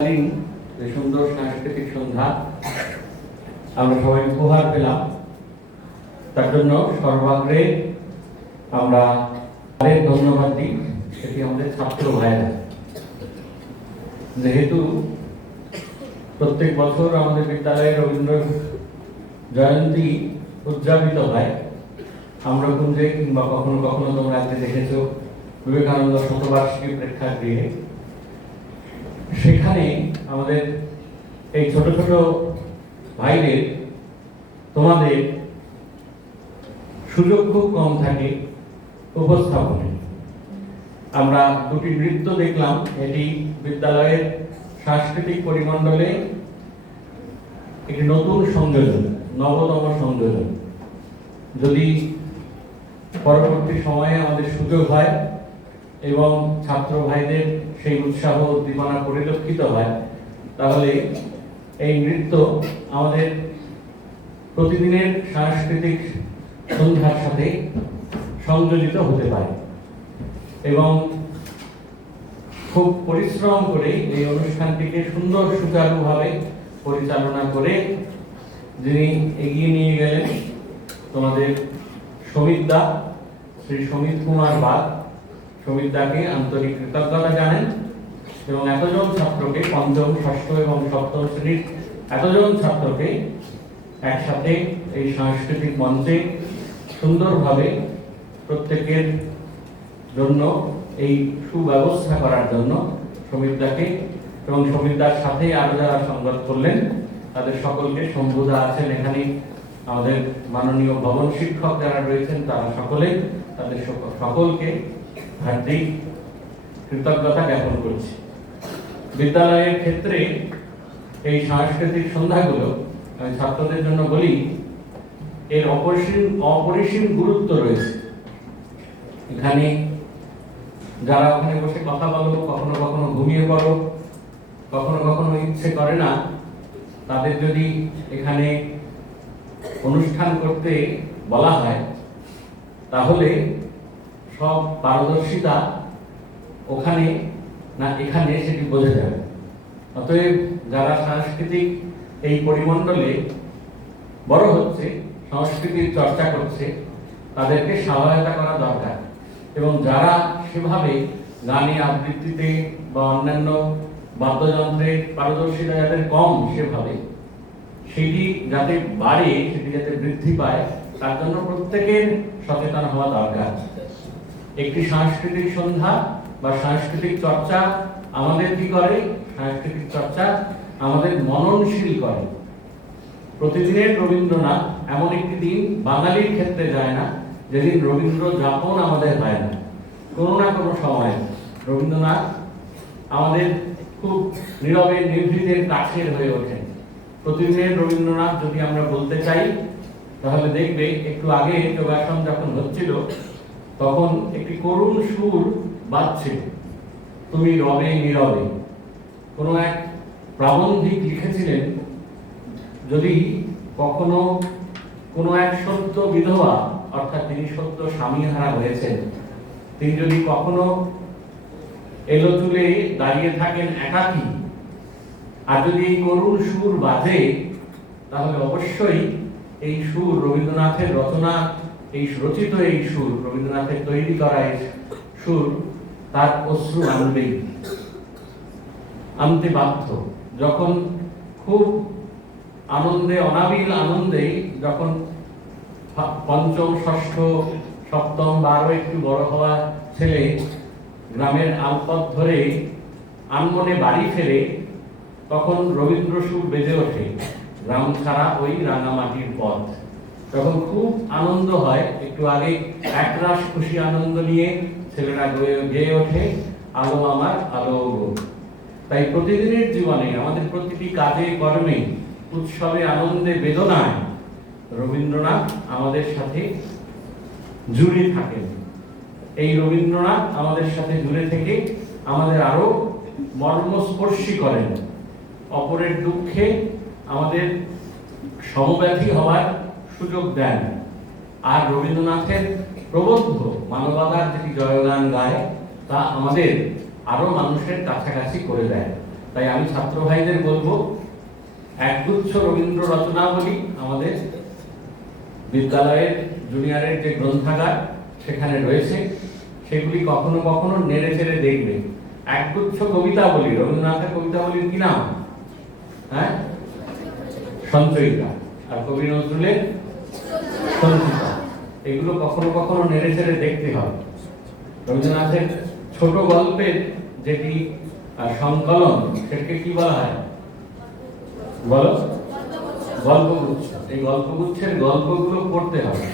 সুন্দর সাংস্কৃতিক সন্ধ্যা আমরা সবাই উপহার পেলাম, তার জন্য সর্বাগ্রে আমরা ধন্যবাদ দিই। সেটি আমাদের ছাত্র ভাইরা, যেহেতু প্রত্যেক বছর আমাদের বিদ্যালয়ে রবীন্দ্র জয়ন্তী উদযাপিত হয়, আমরা কুঞ্জে কিংবা কখনো কখনো তোমরা আজকে দেখেছো বিবেকানন্দ শতবার্ষিকী প্রেক্ষাগৃহে, সেখানে আমাদের এই ছোট ছোট ভাইদের তোমাদের সুযোগ খুব কম থাকে উপস্থাপনে। আমরা দুটি নৃত্য দেখলাম, এটি বিদ্যালয়ের সাংস্কৃতিক পরিমণ্ডলে একটি নতুন সংযোজন, নবতম সংযোজন। যদি পরবর্তী সময়ে আমাদের সুযোগ হয় এবং ছাত্র ভাইদের সেই উৎসাহ উদ্দীপনা পরিলক্ষিত হয়, তাহলে এই নৃত্য আমাদের প্রতিদিনের সাংস্কৃতিক সন্ধ্যার সাথে সংযোজিত হতে পারে। এবং খুব পরিশ্রম করে এই অনুষ্ঠানটিকে সুন্দর সুচারুভাবে পরিচালনা করে যিনি এগিয়ে নিয়ে গেলেন, তোমাদের সমিত দা, শ্রী সমিত কুমার বাগ, সমিত দাকে আন্তরিক কৃতজ্ঞতা জানেন। এবং এতজন ছাত্রকে, পঞ্চম, ষষ্ঠ এবং সপ্তম শ্রেণীর এতজন ছাত্রকে একসাথে এই সাংস্কৃতিক মঞ্চে সুন্দরভাবে প্রত্যেকের জন্য এই সুব্যবস্থা করার জন্য সমিত দাকে এবং সমিত দার সাথে আরো যারা সংবাদ করলেন তাদের সকলকে, শম্ভুদা আছেন এখানে, আমাদের মাননীয় ভবন শিক্ষক যারা রয়েছেন তারা সকলে, তাদের সকলকে হার্দিক কৃতজ্ঞতা জ্ঞাপন করছি। বিদ্যালয়ের ক্ষেত্রে এই সাংস্কৃতিক সন্ধ্যাগুলো আমি ছাত্রদের জন্য বলি, এর অপরিসীম গুরুত্ব রয়েছে। এখানে যারা ওখানে বসে কথা বলো, কখনো কখনো ঘুমিয়ে পড়ো, কখনো কখনো ইচ্ছে করে না, তাদের যদি এখানে অনুষ্ঠান করতে বলা হয় তাহলে সব পারদর্শিতা ওখানে না এখানে সেটি বোঝা যাবে। অতএব যারা সাংস্কৃতিক এই পরিমণ্ডলে বড় হচ্ছে, সংস্কৃতির চর্চা করছে, তাদেরকে সহায়তা করা দরকার। এবং যারা সেভাবে গানে, আবৃত্তিতে বা অন্যান্য বাদ্যযন্ত্রে পারদর্শিতা যাদের কম, সেভাবে সেটি যাতে বাড়ে, সেটি যাতে বৃদ্ধি পায়, তার জন্য প্রত্যেকের সচেতন হওয়া দরকার। একটি সাংস্কৃতিক সন্ধ্যা বা সাংস্কৃতিক চর্চা আমাদের কি করে? সাংস্কৃতিক চর্চা আমাদের মননশীল করে। প্রতিদিনের রবীন্দ্রনাথ এমন একটি দিন বাঙালির ক্ষেত্রে যায় না যেদিন রবীন্দ্র যাপন আমাদের হয় না। কোনো না কোনো সময় রবীন্দ্রনাথ আমাদের খুব নীরবে নিভৃতের কাছের হয়ে ওঠেন। প্রতিদিনের রবীন্দ্রনাথ যদি আমরা বলতে চাই, তাহলে দেখবে একটু আগে যোগাসন যখন হচ্ছিল তখন একটি করুণ সুর বাজছিল, তুমি রবে নীরবে। কোনো এক প্রাবন্ধিক লিখেছিলেন, যদি কখনো কোনো এক সত্য বিধবা, অর্থাৎ তিনি সত্য স্বামীহারা হয়েছেন, তিনি যদি কখনো এলো চুলে দাঁড়িয়ে থাকেন একাকী, আর যদি এই করুণ সুর বাজে, তাহলে অবশ্যই এই সুর রবীন্দ্রনাথের রচনা, এই রচিত এই সুর, রবীন্দ্রনাথের তৈরি করা এই সুর তার অশ্রু আনবেই, আনতে বাধ্য। যখন খুব আনন্দে, অনাবিল আনন্দে, যখন পঞ্চম, ষষ্ঠ, সপ্তম বা আরো একটু বড় হওয়া ছেলে গ্রামের আলপথ ধরে আনমনে বাড়ি ফেরে, তখন রবীন্দ্র সুর বেজে ওঠে, গ্রাম ছাড়া ওই রাঙামাটির পথ। তখন খুব আনন্দ হয়, একটু আগে একরাশ খুশি আনন্দ নিয়ে ছেলেরা গেয়ে ওঠে, আলো আমার আলো গো। তাই প্রতিদিনের জীবনে আমাদের প্রতিটি কাজে কর্মে, উৎসবে, আনন্দে, বেদনায় রবীন্দ্রনাথ আমাদের সাথে জুড়ে থাকেন। এই রবীন্দ্রনাথ আমাদের সাথে জুড়ে থেকে আমাদের আরো মর্মস্পর্শী করেন, অপরের দুঃখে আমাদের সমব্যথী হওয়ার সুযোগ দেন। আর রবীন্দ্রনাথের প্রবন্ধ মানবতার যেটি জয়গান গায়, তা আমাদের আরো মানুষের কাছাকাছি করে দেয়। তাই আমি ছাত্র ভাইদের বলবো, একগুচ্ছ রবীন্দ্র রচনাবলী আমাদের বিদ্যালয়ের জুনিয়রের যে গ্রন্থাগার সেখানে রয়েছে, সেগুলি কখনো কখনো নেড়ে চেড়ে দেখবে। একগুচ্ছ কবিতাবলী, রবীন্দ্রনাথের কবিতাবলীর কি নাম? হ্যাঁ, সঞ্চয়িতা। আর কবি নজরুলের সঞ্চিতা। এগুলো কখনো কখনো নেড়ে চেড়ে দেখতে হবে। রবীন্দ্রনাথের ছোট গল্পের যেটি সংকলন, সেটাকে কি বলা হয় বলো? গল্পগুচ্ছ। এই গল্পগুচ্ছের গল্পগুলো পড়তে হবে।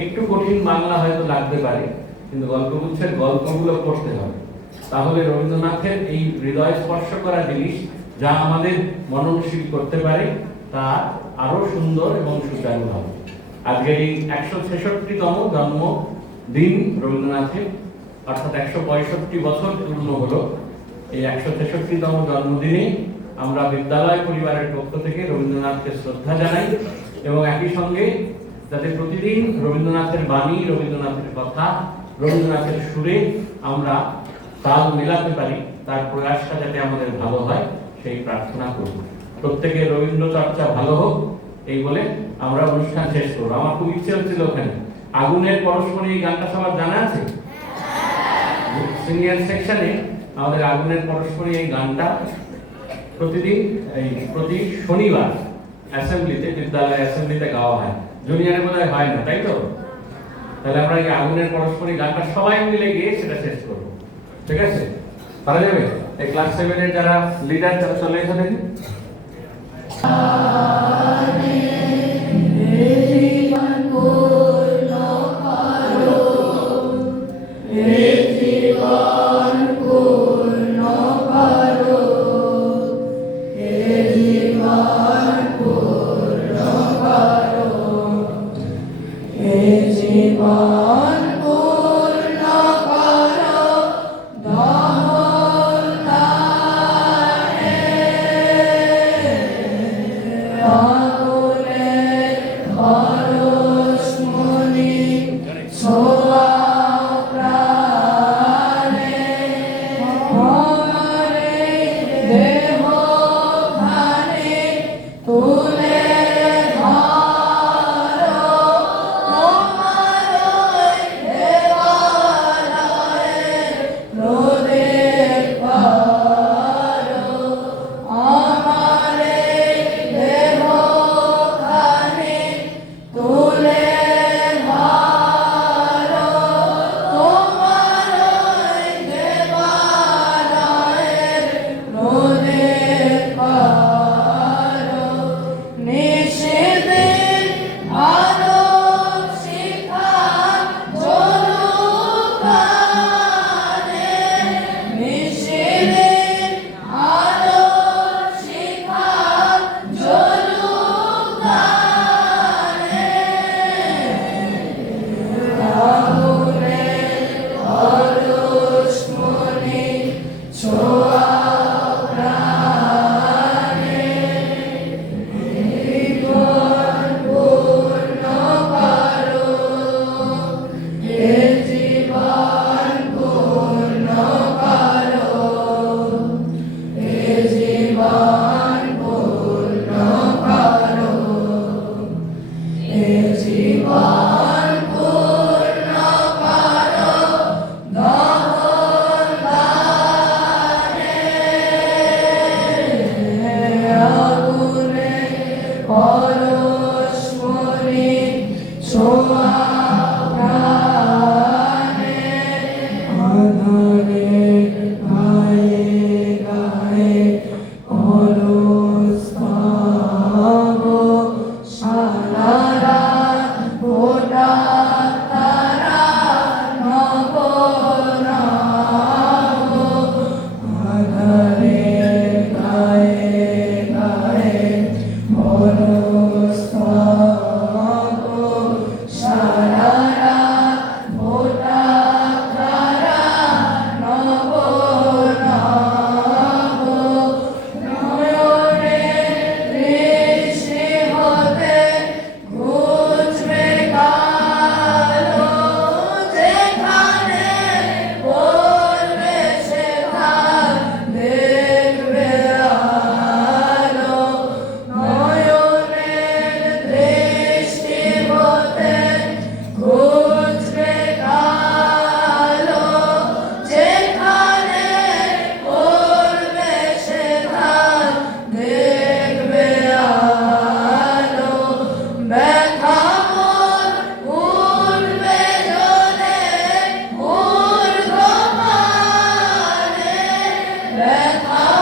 একটু কঠিন বাংলা হয়তো লাগতে পারে, কিন্তু গল্পগুচ্ছের গল্পগুলো পড়তে হবে। তাহলে রবীন্দ্রনাথের এই হৃদয় স্পর্শ করা জিনিস যা আমাদের মননশীল করতে পারে, তা আরো সুন্দর এবং সুচারু হবে। আজকে এই 166তম জন্মদিন রবীন্দ্রনাথের, অর্থাৎ 165 বছর পূর্ণ হলো। এই 166তম জন্মদিনে আমরা বিদ্যালয় পরিবারের পক্ষ থেকে রবীন্দ্রনাথকে শ্রদ্ধা জানাই, এবং একই সঙ্গে যাতে প্রতিদিন রবীন্দ্রনাথের বাণী, রবীন্দ্রনাথের কথা, রবীন্দ্রনাথের সুরে আমরা তাল মেলাতে পারি, তার প্রয়াসটা যাতে আমাদের ভালো হয়, সেই প্রার্থনা করব। প্রত্যেকের রবীন্দ্র চর্চা ভালো হোক, এই বলে আমরা অনুষ্ঠান শেষ করব। আমার খুব ইচ্ছে হচ্ছিল ওখানে আগুনের পরশমণি, এই গানটা সবার জানা আছে? সিনিয়র সেকশনে আমাদের আগুনের পরশমণি এই গানটা প্রতিদিন, এই প্রতি শনিবার অ্যাসেম্বলিতে, বিদ্যালয় অ্যাসেম্বলিতে গাওয়া হয়। জুনিয়রে বোধহয় হয় না, তাই তো? তাহলে আমরা এই আগুনের পরশমণি গানটা সবাই মিলে গিয়ে সেটা শেষ করবো, ঠিক আছে? পারা যাবে? এই ক্লাস 7 এর যারা লিডার, তারা চলে এসে দেখি। Gaye, gaye, gaye, দেখাও